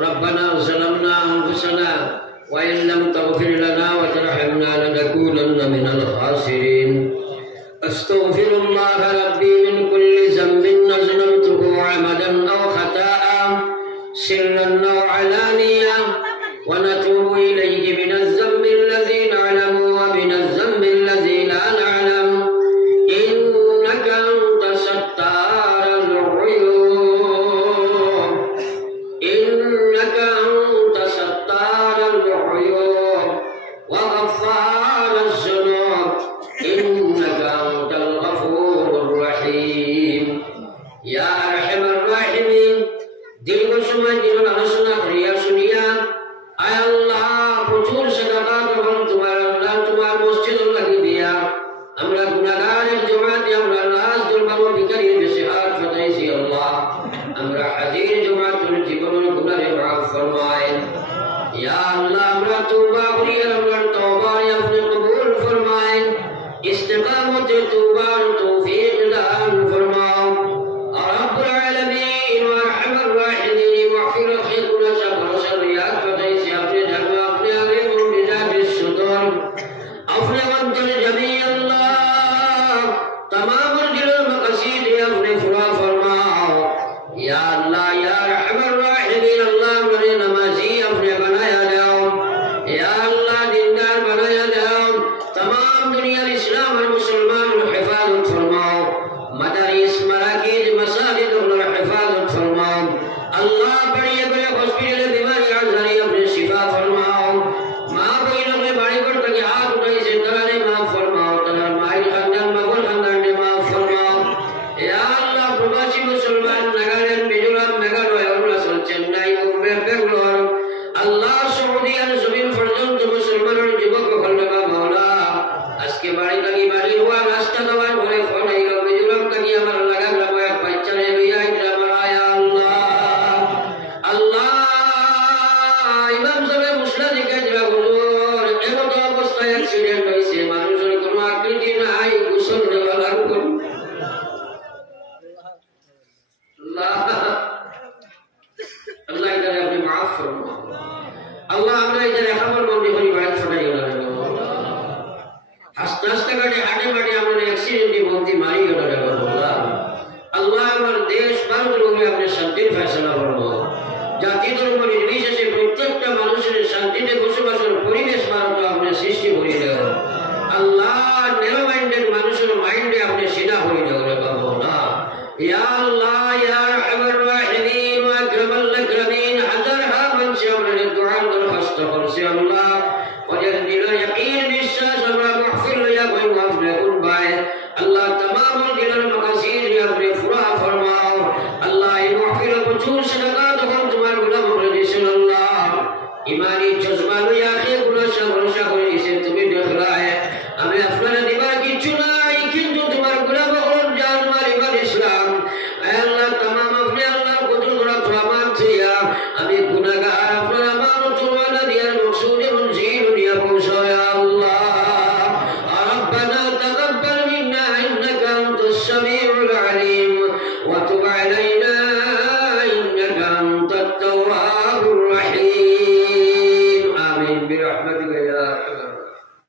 ربنا ظلمنا أنفسنا وإن لم تغفر لنا وترحمنا لنكونن من الخاسرين أستغفر الله ربي من كل ذنب أذنبته عمدا أو خطأ سرا أو علانية ونتوب إليه من الذنب الذي نعلم ومن الذنب الذي لا نعلم إنك أنت ستار العيوب إنك أنت ستار العيوب وغفار الذنوب إنك أنت الغفور الرحيم يا أرحم الراحمين দীর্ঘ সময় জীবন আলোচনা করিয়া শুনিয়া আয় আল্লাহ প্রচুর সাদাকা এবং তোমার আল্লাহ তোমার মসজিদ লাগি দিয়া আমরা গুনাহগারের জমাতে আমরা লাশ দুর্বল ভিখারির বেশি হাত ফাটাইছি আল্লাহ আমরা হাজির জমাতের জীবনের গুনাহে মাফ ফরমায় ইয়া আল্লাহ আমরা তওবা করি আমরা তওবা আপনি কবুল ফরমায় ইস্তিকামতে তওবার তৌফিক দান ফরমাও রব্বুল আলামিন ওয়া আরহামার রাহিমিন ওয়াগফির লানা সাবর শরিয়াত ফাটাইছি আপনি জানো আপনি আগে মুমিনাতিস সুদর আপনি অন্তর জমি আল্লাহ तमाम दिल मकसीद अपने पूरा फरमाओ या अल्लाह या रहमान रहीम अल्लाह मेरे नमाजी अपने बनाया जाओ या अल्लाह दीनदार बनाया जाओ तमाम दुनिया इस्लाम और मुसलमान हिफाजत फरमाओ मदारिस मराकिज मसाजिद और हिफाजत फरमाओ अल्लाह बड़े बड़े हॉस्पिटल बीमारी आजारी अपने शिफा फरमाओ मां बहनों में बड़ी बड़ी तक हाथ उठाई से दराने माफ फरमाओ दरा माई खानदान मगल खानदान ने माफ फरमाओ या अल्लाह प्रवासी मुसलमान नागालैंड मिजोरम मेघालय अरुणाचल चेन्नई मुंबई बेंगलोर अल्लाह सऊदी और जमीन পর্যন্ত মুসলমানের যুবক হলকা মাওলা আজকে বাড়ি লাগি বাড়ি হওয়া রাস্তা দেওয়ার ঘরে ফোন আইলো মিজোরম থেকে আমার লাগা লাগা বাচ্চা রে লইয়া ইতরা মায়া আল্লাহ আল্লাহ ইমাম সাহেব মুসলা দিকে যা হুজুর এমন অবস্থায় অ্যাক্সিডেন্ট হইছে মানুষের কোনো আকৃতি নাই গোসল দেওয়া লাগবে আল্লাহ আল্লাহ ইদারে আপনি মাফ ফরমাও আল্লাহ আমরা ইদারে খবর মন্দি করি বাইক ছড়াই গেল রাস্তাঘাটে হাটে মাঠে আমরা অ্যাক্সিডেন্টে বন্দি মারি গেল রে আল্লাহ আল্লাহ আমার দেশ ভারতের উপরে আপনি শান্তির ফয়সালা ফরমাও জাতি ধর্ম নির্বিশেষে প্রত্যেকটা মানুষের শান্তিতে বসবাসের পরিবেশ ভারত আপনি সৃষ্টি করে দেও আল্লাহ নেরো মাইন্ডের মানুষের মাইন্ডে আপনি সিধা করে দেও রে বাবা ইয়া